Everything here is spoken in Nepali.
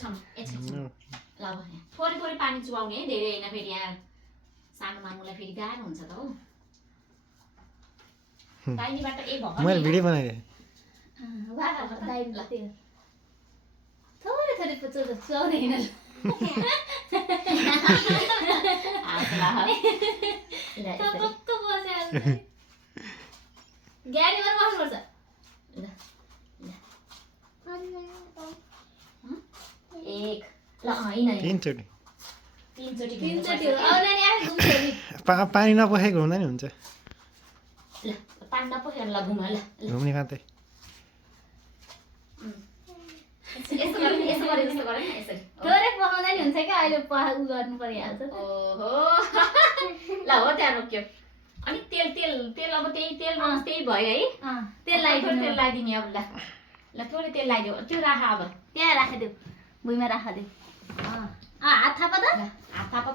छम एकछिन ल अब यहाँ थोरै थोरै पानी चुहाउने है धेरै हैन फेरि यहाँ सानो मामुलाई फेरि गाह्रो हुन्छ त हो दाइनीबाट ए भगवान मैले भिडियो बनाइदिएँ थोरै थोरै चुहाउँदैन ग्यारीमा बस्नुपर्छ एक ल हैन तीनचोटि तीनचोटि हो अब नानी आफै घुम्छ नि पानी नपसेको हुँदा नि हुन्छ ल पानी नपखेर ल घुम ल घुम्ने खाँदै यसो गरे जस्तो गरे नि यसरी थोरै पकाउँदा नि हुन्छ क्या अहिले उ गर्नु परिहाल्छ ओहो ल हो त्यहाँ रोक्यो अनि तेल तेल तेल अब त्यही भयो है तेल लगाइदिनु तेल लगाइदिने अब ल ल थोरै तेल लगाइदियो त्यो राख अब त्यहाँ राखिदेऊ भुइँमा राखिदेऊ हात थाप त हात थाप